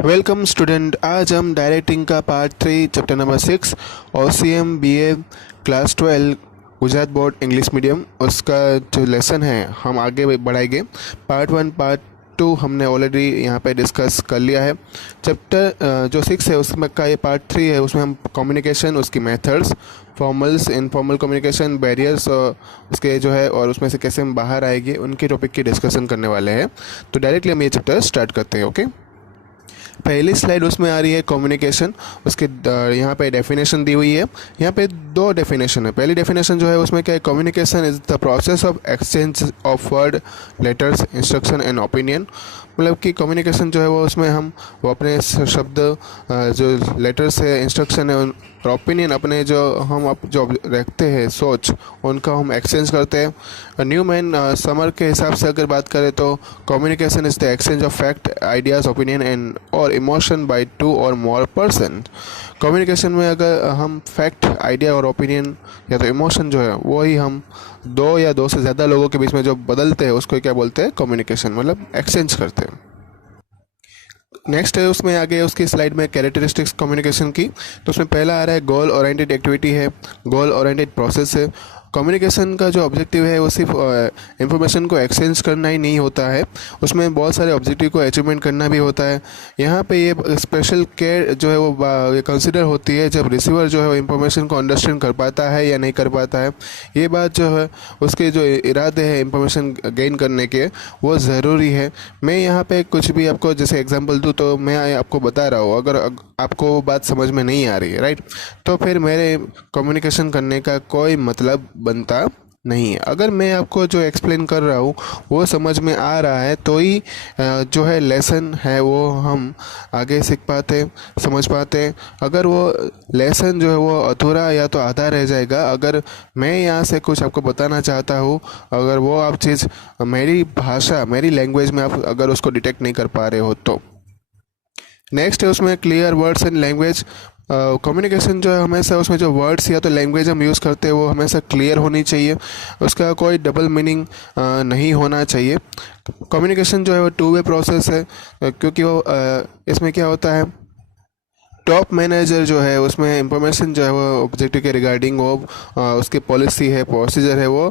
Welcome student. आज हम directing का part 3 chapter number 6 OCM BA class 12 Gujarat board English medium उसका जो लेसन है हम आगे बढ़ाएंगे। पार्ट 1 पार्ट 2 हमने ऑलरेडी यहाँ पे डिस्कस कर लिया है। चैप्टर जो 6 है उसमें का ये पार्ट 3 है, उसमें हम कम्युनिकेशन, उसकी methods, formals, informal communication, barriers उसके जो है और उसमें से कैसे हम बाहर आएंगे उनके टॉपिक की डिस्कशन करने वाले हैं। तो डायरेक्टली हम ये चैप्टर स्टार्ट करते हैं। ओके, पहली स्लाइड उसमें आ रही है कम्युनिकेशन। उसके यहाँ पे डेफिनेशन दी हुई है। यहाँ पे दो डेफिनेशन है। पहली डेफिनेशन जो है उसमें क्या है, communication is the process of exchange of word, letters, instruction and opinion. मतलब कि कम्युनिकेशन जो है वो उसमें हम वो अपने शब्द जो लेटर्स है, इंस्ट्रक्शन है और ओपिनियन अपने जो रखते हैं सोच, उनका हम एक्सचेंज करते हैं। न्यूमैन समर के हिसाब से अगर बात करें तो communication is the exchange of fact, ideas, opinion and और इमोशन बाय टू और मोर पर्सन। कम्युनिकेशन में अगर हम फैक्ट, आइडिया और ओपिनियन या तो इमोशन जो है वो ही हम दो या दो से ज़्यादा लोगों के बीच में जो बदलते हैं उसको क्या बोलते हैं, कम्युनिकेशन, मतलब एक्सचेंज करते हैं। नेक्स्ट है उसमें आगे उसकी स्लाइड में कैरेक्टरिस्टिक्स कम्युनिकेशन की। तो उसमें पहला आ रहा है गोल ओरिएंटेड एक्टिविटी है, गोल ओरिएंटेड प्रोसेस है। कम्युनिकेशन का जो ऑब्जेक्टिव है वो सिर्फ इंफॉर्मेशन को एक्सचेंज करना ही नहीं होता है, उसमें बहुत सारे ऑब्जेक्टिव को अचीवमेंट करना भी होता है। यहाँ पे ये स्पेशल केयर जो है वो कंसिडर होती है जब रिसीवर जो है वो इंफॉर्मेशन को अंडरस्टैंड कर पाता है या नहीं कर पाता है। ये बात जो है उसके जो इरादे हैं इंफॉर्मेशन गेन करने के वो ज़रूरी है। मैं यहाँ पे कुछ भी आपको जैसे एग्जांपल दूँ तो मैं आपको बता रहा हूँ, अगर आपको वो बात समझ में नहीं आ रही है, राइट, तो फिर मेरे कम्युनिकेशन करने का कोई मतलब बनता नहीं है। अगर मैं आपको जो एक्सप्लेन कर रहा हूँ वो समझ में आ रहा है तो ही जो है लेसन है वो हम आगे सीख पाते, समझ पाते। अगर वो लेसन जो है वो अधूरा या तो आधा रह जाएगा, अगर मैं यहाँ से कुछ आपको बताना चाहता हूँ, अगर वो आप चीज़ मेरी भाषा, मेरी लैंग्वेज में आप अगर उसको डिटेक्ट नहीं कर पा रहे हो तो। नेक्स्ट है उसमें clear words and language. Communication जो है हमेशा उसमें जो वर्ड्स या तो लैंग्वेज हम यूज़ करते हैं वो हमेशा क्लियर होनी चाहिए, उसका कोई डबल मीनिंग नहीं होना चाहिए। कम्युनिकेशन जो है वो टू वे प्रोसेस है, क्योंकि वो इसमें क्या होता है, टॉप मैनेजर जो है उसमें इंफॉर्मेशन जो है वो ऑब्जेक्टिव के रिगार्डिंग वो उसकी पॉलिसी है, प्रोसीजर है, वो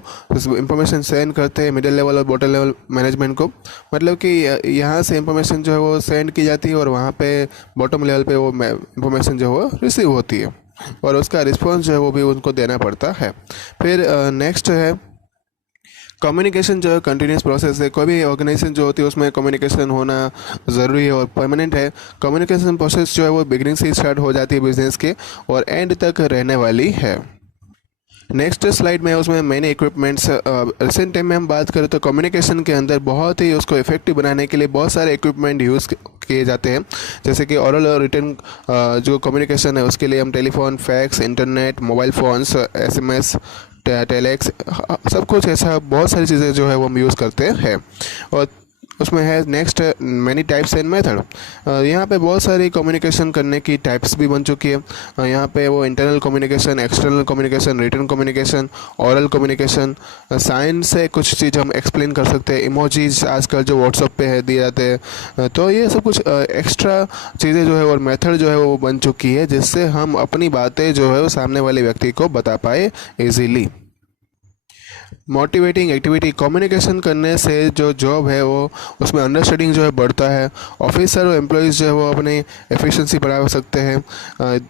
इंफॉर्मेशन सेंड करते हैं मिडिल लेवल और बॉटम लेवल मैनेजमेंट को। मतलब कि यहाँ से इंफॉर्मेशन जो है वो सेंड की जाती है और वहाँ पे बॉटम लेवल पे वो इंफॉर्मेशन जो है वो रिसीव होती है और उसका रिस्पॉन्स जो है वो भी उनको देना पड़ता है। फिर नेक्स्ट है कम्युनिकेशन जो है कंटिन्यूस प्रोसेस है। कोई भी ऑर्गेनाइजेशन जो होती है उसमें कम्युनिकेशन होना ज़रूरी है और परमानेंट है। कम्युनिकेशन प्रोसेस जो है वो बिगनिंग से स्टार्ट हो जाती है बिजनेस के और एंड तक रहने वाली है। नेक्स्ट स्लाइड में उसमें मैंने इक्विपमेंट्स, रिसेंट टाइम में हम बात करें तो कम्युनिकेशन के अंदर बहुत ही उसको इफेक्टिव बनाने के लिए बहुत सारे इक्विपमेंट यूज़ किए जाते हैं। जैसे कि ओरल और रिटर्न जो कम्युनिकेशन है उसके लिए हम telephone, fax, internet, mobile phones, SMS, telex, सब कुछ ऐसा बहुत सारी चीज़ें जो है वो हम यूज़ करते हैं। और उसमें है next many types and method. यहाँ पे बहुत सारी कम्युनिकेशन करने की टाइप्स भी बन चुकी है। यहाँ पे वो internal communication, external communication, return communication, oral communication, science से कुछ चीज़ हम एक्सप्लेन कर सकते हैं। इमोजीज आजकल जो व्हाट्सएप पे है दिए जाते हैं, तो ये सब कुछ एक्स्ट्रा चीज़ें जो है और मेथड जो है वो बन चुकी है जिससे हम अपनी बातें जो है वो सामने वाले व्यक्ति को बता पाए ईजीली। मोटिवेटिंग एक्टिविटी, कम्युनिकेशन करने से जो जॉब है वो उसमें अंडरस्टैंडिंग जो है बढ़ता है। ऑफिसर और एम्प्लॉयज़ जो है वो अपनी एफिशिएंसी बढ़ा सकते हैं।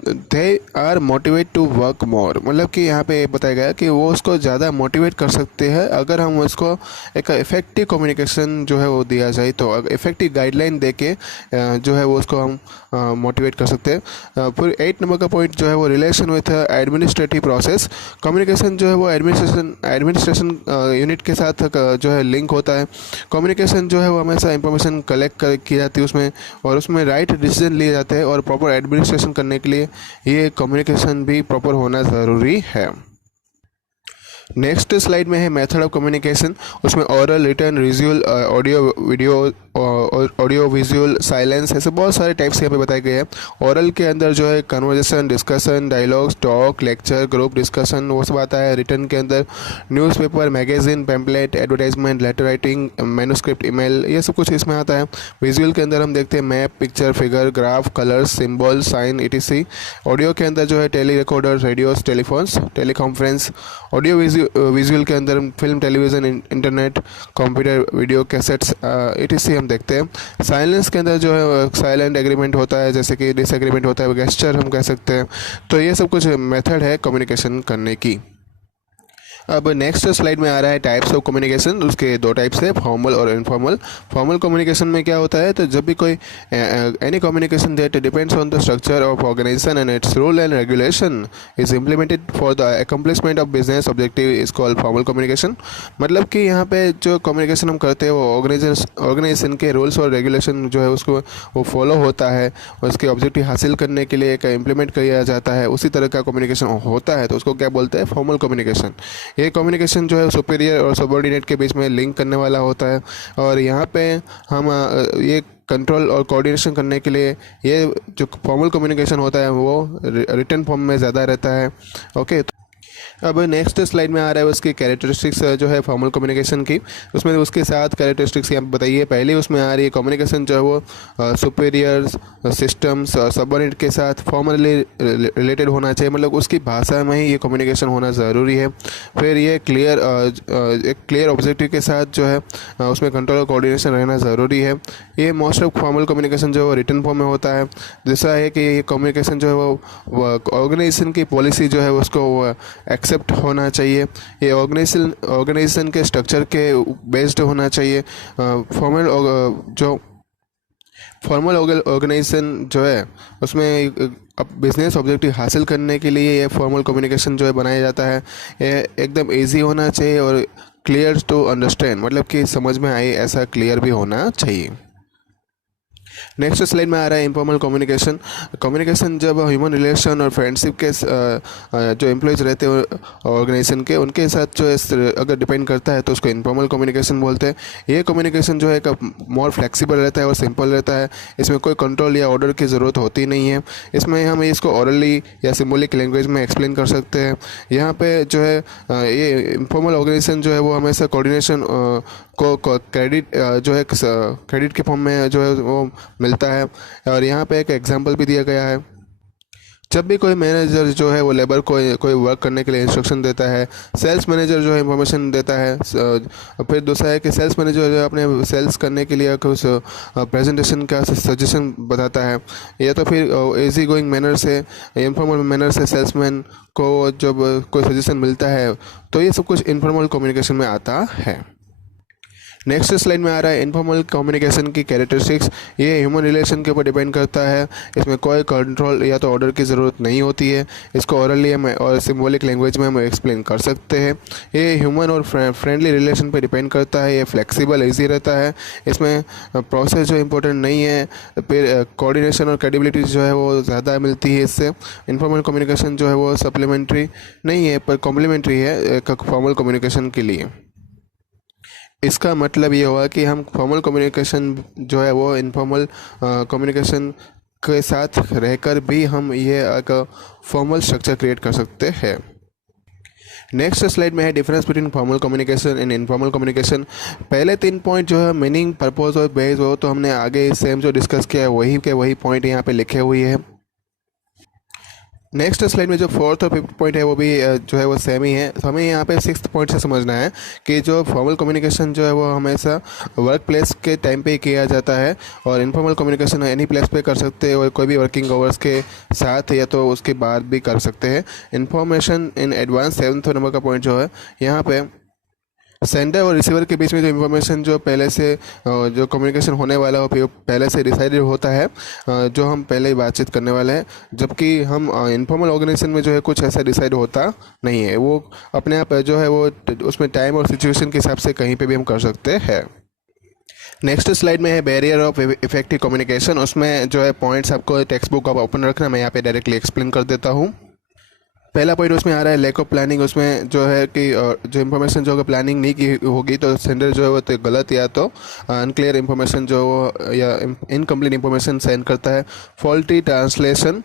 They are motivate to work more, मतलब कि यहाँ पे बताया गया कि वो उसको ज़्यादा मोटिवेट कर सकते हैं अगर हम उसको एक इफ़ेक्टिव कम्युनिकेशन जो है वो दिया जाए, तो इफ़ेक्टिव गाइडलाइन दे के जो है वो उसको हम मोटिवेट कर सकते हैं। फिर 8 नंबर का पॉइंट जो है वो relation with administrative process. Communication जो है वो एडमिनिस्ट्रेशन यूनिट के साथ जो है लिंक होता है। कम्युनिकेशन जो है वो हमेशा इंफॉर्मेशन कलेक्ट की जाती है उसमें और उसमें राइट डिसीजन लिए जाते हैं और प्रॉपर एडमिनिस्ट्रेशन करने के लिए ये कम्युनिकेशन भी प्रॉपर होना ज़रूरी है। नेक्स्ट स्लाइड में है मेथड ऑफ कम्युनिकेशन। उसमें oral, return, visual, audio, video audio visual silence, ऐसे बहुत सारे टाइप्स यहाँ पे बताए गए हैं। ओरल के अंदर जो है conversation, discussion, dialogues, talk, lecture, group discussion, वो सब आता है। रिटर्न के अंदर newspaper, magazine, pamphlet, advertisement, letter writing, manuscript, email, ये सब कुछ इसमें आता है। विजुअल के अंदर हम देखते हैं map, picture, figure, graph, colours, symbol, sign, etc। Audio के अंदर जो है tele recorder, radios, telephones, teleconference. Audio visual के अंदर film, television, internet, computer, video cassettes, etc हम देखते हैं। साइलेंस के अंदर जो है साइलेंट एग्रीमेंट होता है, जैसे कि डिसएग्रीमेंट होता है, गेस्चर हम कह सकते हैं। तो ये सब कुछ मेथड है कम्युनिकेशन करने की। अब नेक्स्ट स्लाइड में आ रहा है टाइप्स ऑफ कम्युनिकेशन। उसके दो टाइप्स है, फॉर्मल और इनफॉर्मल। फॉर्मल कम्युनिकेशन में क्या होता है, तो जब भी कोई any communication that depends on the structure of organisation and its rule and regulation is implemented for the accomplishment of business objective is called formal communication. मतलब कि यहाँ पे जो कम्युनिकेशन हम करते हैं वो ऑर्गेनाइजेशन के रूल्स और रेगुलेशन जो है उसको वो फॉलो होता है, उसके ऑब्जेक्टिव हासिल करने के लिए इम्प्लीमेंट किया जाता है, उसी तरह का कम्युनिकेशन होता है। तो उसको क्या बोलते हैं, फॉर्मल कम्युनिकेशन। ये कम्युनिकेशन जो है सुपीरियर और सबऑर्डिनेट के बीच में लिंक करने वाला होता है। और यहाँ पे हम ये कंट्रोल और कोऑर्डिनेशन करने के लिए ये जो फॉर्मल कम्युनिकेशन होता है वो रिटन फॉर्म में ज़्यादा रहता है। ओके, अब नेक्स्ट स्लाइड में आ रहा है उसकी कैरेक्टरिस्टिक्स जो है फॉर्मल कम्युनिकेशन की। उसमें उसके साथ कैरेक्टरिस्टिक्स यहाँ बताइए। पहले उसमें आ रही है कम्युनिकेशन जो है वो सुपीरियर्स, सिस्टम्स और सबऑर्डिनेट के साथ फॉर्मली रिलेटेड होना चाहिए, मतलब उसकी भाषा में ही ये कम्युनिकेशन होना ज़रूरी है। फिर ये एक क्लियर ऑब्जेक्टिव के साथ जो है उसमें कंट्रोल और कोऑर्डिनेशन रहना ज़रूरी है। ये मोस्ट ऑफ फॉर्मल कम्युनिकेशन जो है वो रिटन फॉर्म में होता है। दूसरा है कि ये कम्युनिकेशन जो है वो ऑर्गेनाइजेशन की पॉलिसी जो है उसको एक्सेप्ट होना चाहिए। ये ऑर्गेनाइजेशन के स्ट्रक्चर के बेस्ड होना चाहिए। फॉर्मल ऑर्गेनाइजेशन जो है उसमें अब बिजनेस ऑब्जेक्टिव हासिल करने के लिए ये फॉर्मल कम्युनिकेशन जो है बनाया जाता है। ये एकदम इजी होना चाहिए और क्लियर टू अंडरस्टैंड, मतलब कि समझ में आए ऐसा क्लियर भी होना चाहिए। नेक्स्ट स्लाइड में आ रहा है इनफॉर्मल कम्युनिकेशन। कम्युनिकेशन जब ह्यूमन रिलेशन और फ्रेंडशिप के जो एम्प्लॉयज़ रहते हैं ऑर्गेनाइजेशन के, उनके साथ जो है अगर डिपेंड करता है तो उसको इनफॉर्मल कम्युनिकेशन बोलते हैं। ये कम्युनिकेशन जो है मोर फ्लेक्सिबल रहता है और सिंपल रहता है। इसमें कोई कंट्रोल या ऑर्डर की ज़रूरत होती नहीं है। इसमें हम इसको ऑरली या सिम्बॉलिक लैंग्वेज में एक्सप्लेन कर सकते हैं। यहाँ पे जो है ये इनफॉर्मल ऑर्गेनाइजेशन जो है वो हमेशा कोऑर्डिनेशन को क्रेडिट जो है क्रेडिट के फॉर्म में जो है वो मिलता है। और यहाँ पे एक एग्जांपल भी दिया गया है। जब भी कोई मैनेजर जो है वो लेबर को कोई वर्क करने के लिए इंस्ट्रक्शन देता है, सेल्स मैनेजर जो है इंफॉर्मेशन देता है। फिर दूसरा है कि सेल्स मैनेजर जो है अपने सेल्स करने के लिए कुछ प्रेजेंटेशन का सजेशन बताता है, या तो फिर इजी गोइंग मैनर से, इनफॉर्मल मैनर से सेल्समैन को जब कोई सजेशन मिलता है, तो ये सब कुछ इनफॉर्मल कम्युनिकेशन में आता है। नेक्स्ट स्लाइड में आ रहा है इनफॉर्मल कम्युनिकेशन की कैरेक्टरिस्टिक्स। ये ह्यूमन रिलेशन के ऊपर डिपेंड करता है। इसमें कोई कंट्रोल या तो ऑर्डर की ज़रूरत नहीं होती है। इसको ओरली और सिम्बॉलिक लैंग्वेज में हम एक्सप्लेन कर सकते हैं। ये ह्यूमन और फ्रेंडली रिलेशन पे डिपेंड करता है। ये फ्लेक्सिबल ईजी रहता है। इसमें प्रोसेस जो इम्पोर्टेंट नहीं है। फिर कोऑर्डिनेशन और क्रेडिबिलिटी जो है वो ज़्यादा मिलती है इससे। इनफॉर्मल कम्युनिकेशन जो है वो सप्लीमेंट्री नहीं है पर कॉम्प्लीमेंट्री है फॉर्मल कम्युनिकेशन के लिए। इसका मतलब ये हुआ कि हम फॉर्मल कम्युनिकेशन जो है वो इनफॉर्मल कम्युनिकेशन के साथ रहकर भी हम ये एक फॉर्मल स्ट्रक्चर क्रिएट कर सकते हैं। नेक्स्ट स्लाइड में है difference between formal communication and informal communication. पहले 3 पॉइंट जो है मीनिंग, पर्पस और बेस, वो तो हमने आगे सेम जो डिस्कस किया है वही के वही पॉइंट यहाँ पे लिखे हुए हैं। नेक्स्ट स्लाइड में जो 4th और 5th पॉइंट है वो भी जो है वो सेम ही है। तो हमें यहाँ पे 6th पॉइंट से समझना है कि जो फॉर्मल कम्युनिकेशन जो है वो हमेशा वर्क प्लेस के टाइम पे ही किया जाता है, और इनफॉर्मल कम्युनिकेशन एनी प्लेस पे कर सकते हैं, और कोई भी वर्किंग आवर्स के साथ या तो उसके बाद भी कर सकते हैं। Information in advance 7th number का पॉइंट जो है यहाँ पे सेंडर और रिसीवर के बीच में जो इन्फॉर्मेशन जो पहले से जो कम्युनिकेशन होने वाला हो पहले से डिसाइडेड होता है, जो हम पहले ही बातचीत करने वाले हैं। जबकि हम इनफॉर्मल ऑर्गेनाइजेशन में जो है कुछ ऐसा डिसाइड होता नहीं है, वो अपने आप जो है वो उसमें टाइम और सिचुएशन के हिसाब से कहीं पे भी हम कर सकते हैं। नेक्स्ट स्लाइड में है बैरियर ऑफ इफेक्टिव कम्युनिकेशन। उसमें जो है पॉइंट्स आपको टेक्स्ट बुक आप ओपन रखना, मैं यहाँ पे डायरेक्टली एक्सप्लेन कर देता हूँ। पहला पॉइंट उसमें आ रहा है लैक ऑफ प्लानिंग। उसमें जो है कि जो इन्फॉर्मेशन जो प्लानिंग नहीं की होगी तो सेंडर जो है वो तो गलत या तो अनक्लियर इन्फॉर्मेशन जो वो या इनकम्प्लीट इन्फॉर्मेशन सेंड करता है। फॉल्टी ट्रांसलेशन,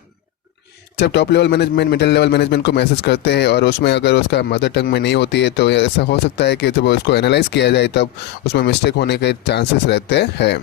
जब top level management middle level management को मैसेज करते हैं और उसमें अगर उसका मदर टंग में नहीं होती है तो ऐसा हो सकता है कि जब उसको एनालाइज किया जाए तब उसमें मिस्टेक होने के चांसेस रहते हैं।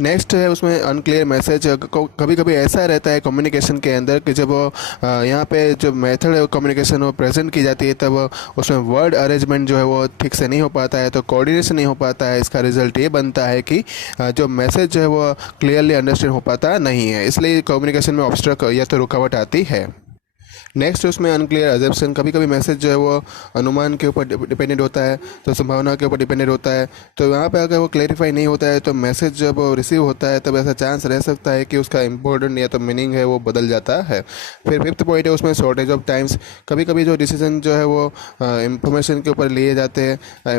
नेक्स्ट है उसमें अनक्लियर मैसेज। कभी कभी ऐसा रहता है कम्युनिकेशन के अंदर कि जब वो यहाँ पे जो मेथड है कम्युनिकेशन वो प्रेजेंट की जाती है तब उसमें वर्ड अरेंजमेंट जो है वो ठीक से नहीं हो पाता है, तो कोऑर्डिनेशन नहीं हो पाता है। इसका रिजल्ट ये बनता है कि जो मैसेज जो है वो क्लियरली अंडरस्टैंड हो पाता नहीं है, इसलिए कम्युनिकेशन में ऑब्स्ट्रक या तो रुकावट आती है। नेक्स्ट उसमें अनक्लियर अजम्पशन, कभी कभी मैसेज जो है वो अनुमान के ऊपर डिपेंडेंट होता है, तो संभावना के ऊपर डिपेंडेंट होता है। तो यहाँ पे अगर वो क्लैरिफाई नहीं होता है तो मैसेज जब वो रिसीव होता है तब ऐसा चांस रह सकता है कि उसका इंपॉर्टेंट या तो मीनिंग है वो बदल जाता है। फिर फिफ्थ पॉइंट है उसमें शॉर्टेज ऑफ टाइम्स। कभी कभी जो डिसीजन जो है वो इंफॉर्मेशन के ऊपर लिए जाते हैं,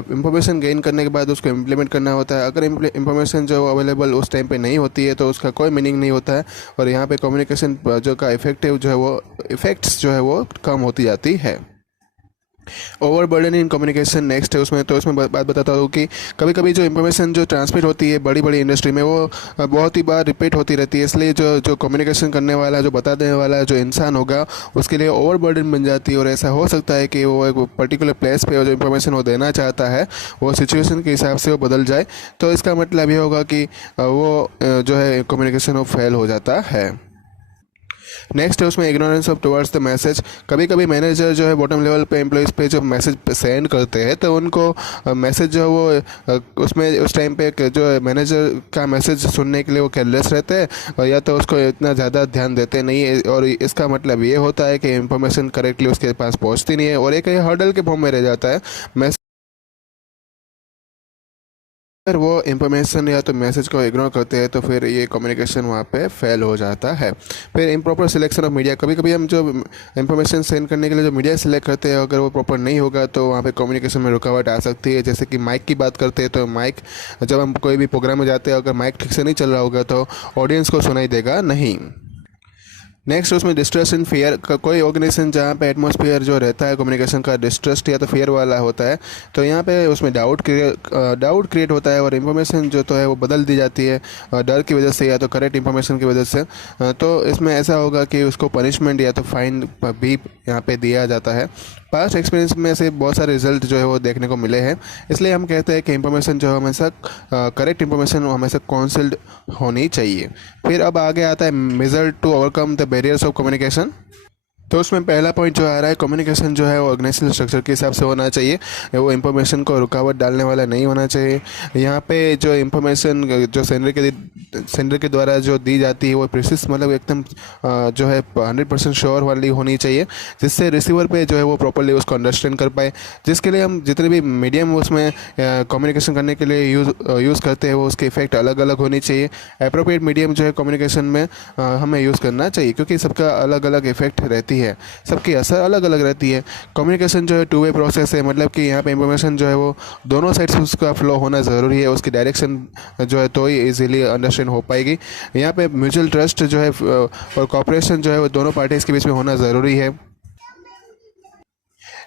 इंफॉर्मेशन गेन करने के बाद उसको इम्प्लीमेंट करना होता है। अगर इंफॉर्मेशन जो अवेलेबल उस टाइम पे नहीं होती है तो उसका कोई मीनिंग नहीं होता है और यहाँ पे कम्युनिकेशन जो का इफेक्टिव जो है वो इफेक्ट्स जो है वो कम होती जाती है। ओवरबर्डन इन कम्युनिकेशन नेक्स्ट है उसमें, तो उसमें बात बताता हूँ कि कभी कभी जो इन्फॉर्मेशन जो ट्रांसमिट होती है बड़ी बड़ी इंडस्ट्री में वो बहुत ही बार रिपीट होती रहती है, इसलिए जो जो कम्युनिकेशन करने वाला जो बता देने वाला जो इंसान होगा उसके लिए ओवरबर्डन बन जाती है। और ऐसा हो सकता है कि वो एक पर्टिकुलर प्लेस पे जो इन्फॉर्मेशन वो देना चाहता है वो सिचुएशन के हिसाब से वो बदल जाए, तो इसका मतलब ये होगा कि वो जो है कम्युनिकेशन वो फेल हो जाता है। नेक्स्ट है उसमें ignorance of towards the message. कभी कभी मैनेजर जो है बॉटम लेवल पे एम्प्लॉयज़ पे जो मैसेज सेंड करते हैं तो उनको मैसेज जो है वो उसमें उस टाइम पे जो है मैनेजर का मैसेज सुनने के लिए वो केयरलेस रहते हैं और या तो उसको इतना ज़्यादा ध्यान देते नहीं है, और इसका मतलब ये होता है कि इंफॉर्मेशन करेक्टली उसके पास पहुँचती नहीं है और एक हर्डल के फॉर्म में रह जाता है। अगर वो इन्फॉर्मेशन या तो मैसेज को इग्नोर करते हैं तो फिर ये कम्युनिकेशन वहाँ पे फेल हो जाता है। फिर इम्प्रॉपर सिलेक्शन ऑफ मीडिया, कभी कभी हम जो इन्फॉर्मेशन सेंड करने के लिए जो मीडिया सिलेक्ट करते हैं अगर वो प्रॉपर नहीं होगा तो वहाँ पे कम्युनिकेशन में रुकावट आ सकती है। जैसे कि माइक की बात करते हैं तो माइक, जब हम कोई भी प्रोग्राम में जाते हैं अगर माइक ठीक से नहीं चल रहा होगा तो ऑडियंस को सुनाई देगा नहीं। नेक्स्ट उसमें डिस्ट्रस्ट इन फियर, कोई ऑर्गेनाइजेशन जहाँ पे एटमॉस्फेयर जो रहता है कम्युनिकेशन का डिस्ट्रस्ट या तो फियर वाला होता है तो यहाँ पे उसमें डाउट क्रिएट होता है और इन्फॉर्मेशन जो तो है वो बदल दी जाती है डर की वजह से या तो करेक्ट इन्फॉर्मेशन की वजह से। तो इसमें ऐसा होगा कि उसको पनिशमेंट या तो फाइन भी यहाँ पे दिया जाता है। पास्ट एक्सपीरियंस में से बहुत सारे रिजल्ट जो है वो देखने को मिले हैं, इसलिए हम कहते हैं कि इंफॉर्मेशन जो है हमेशा करेक्ट इंफॉर्मेशन हमेशा कॉन्सल्ट होनी चाहिए। फिर अब आगे आता है measure to overcome the barriers of communication. तो उसमें पहला पॉइंट जो आ रहा है कम्युनिकेशन जो है वो ऑर्गेनाइजेशनल स्ट्रक्चर के हिसाब से होना चाहिए, वो इंफॉर्मेशन को रुकावट डालने वाला नहीं होना चाहिए। यहाँ पे जो इंफॉर्मेशन जो सेंडर के द्वारा जो दी जाती है वो प्रिसिस मतलब एकदम जो है 100% श्योर वाली होनी चाहिए, जिससे रिसीवर पे जो है वो प्रॉपरली उसको अंडरस्टैंड कर पाए। जिसके लिए हम जितने भी मीडियम उसमें कम्युनिकेशन करने के लिए यूज़ करते हैं वो उसके इफेक्ट अलग अलग होनी चाहिए। अप्रोप्रिएट मीडियम जो है कम्युनिकेशन में हमें यूज़ करना चाहिए, क्योंकि सबका अलग अलग इफेक्ट रहती है, सबकी असर अलग अलग रहती है। कम्युनिकेशन जो है टू वे प्रोसेस है, मतलब कि यहाँ पे इंफॉर्मेशन जो है वो दोनों साइड से उसका फ्लो होना ज़रूरी है, उसकी डायरेक्शन जो है तो ही इजीली अंडरस्टैंड हो पाएगी। यहाँ पे म्यूचुअल ट्रस्ट जो है और कॉपरेशन जो है वो दोनों पार्टीज़ के बीच में होना ज़रूरी है।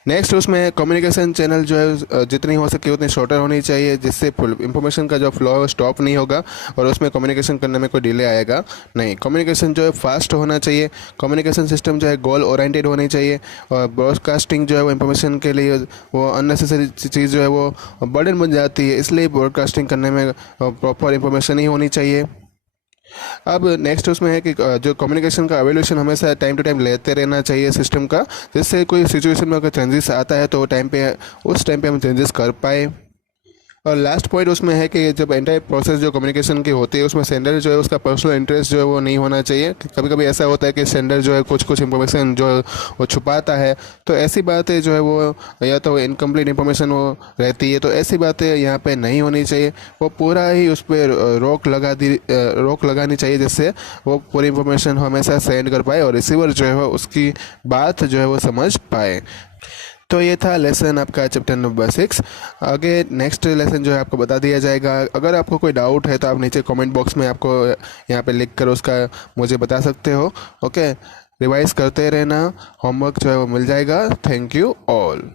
नेक्स्ट उसमें कम्युनिकेशन चैनल जो है जितनी हो सके उतनी शॉर्टर होनी चाहिए, जिससे इंफॉर्मेशन का जो फ्लो है स्टॉप नहीं होगा और उसमें कम्युनिकेशन करने में कोई डिले आएगा नहीं। कम्युनिकेशन जो है फास्ट होना चाहिए, कम्युनिकेशन सिस्टम जो है गोल ओरिएंटेड होनी चाहिए और ब्रॉडकास्टिंग जो है वो इंफॉर्मेशन के लिए वो अननेसेसरी चीज़ जो है वो बर्डन बन जाती है, इसलिए ब्रॉडकास्टिंग करने में प्रॉपर इंफॉर्मेशन ही होनी चाहिए। अब नेक्स्ट उसमें है कि जो कम्युनिकेशन का एवोल्यूशन हमेशा टाइम टू टाइम लेते रहना चाहिए सिस्टम का, जिससे कोई सिचुएशन में अगर चेंजेस आता है तो उस टाइम पे हम चेंजेस कर पाए। और लास्ट पॉइंट उसमें है कि जब एंटायर प्रोसेस जो कम्युनिकेशन की होती है उसमें सेंडर जो है उसका पर्सनल इंटरेस्ट जो है वो नहीं होना चाहिए। कभी कभी ऐसा होता है कि सेंडर जो है कुछ इंफॉर्मेशन जो है वो छुपाता है, तो ऐसी बातें जो है वो या तो इनकम्प्लीट इंफॉर्मेशन वो रहती है, तो ऐसी बातें यहाँ पे नहीं होनी चाहिए। वो पूरा ही उस पर रोक लगानी चाहिए, जिससे वो पूरी इंफॉर्मेशन हमेशा सेंड कर पाए और रिसीवर जो है उसकी बात जो है वो समझ पाए। तो ये था लेसन आपका चैप्टर नंबर 6। आगे नेक्स्ट लेसन जो है आपको बता दिया जाएगा। अगर आपको कोई डाउट है तो आप नीचे कमेंट बॉक्स में आपको यहाँ पे लिख कर उसका मुझे बता सकते हो। ओके, रिवाइज करते रहना, होमवर्क जो है वो मिल जाएगा। Thank you all.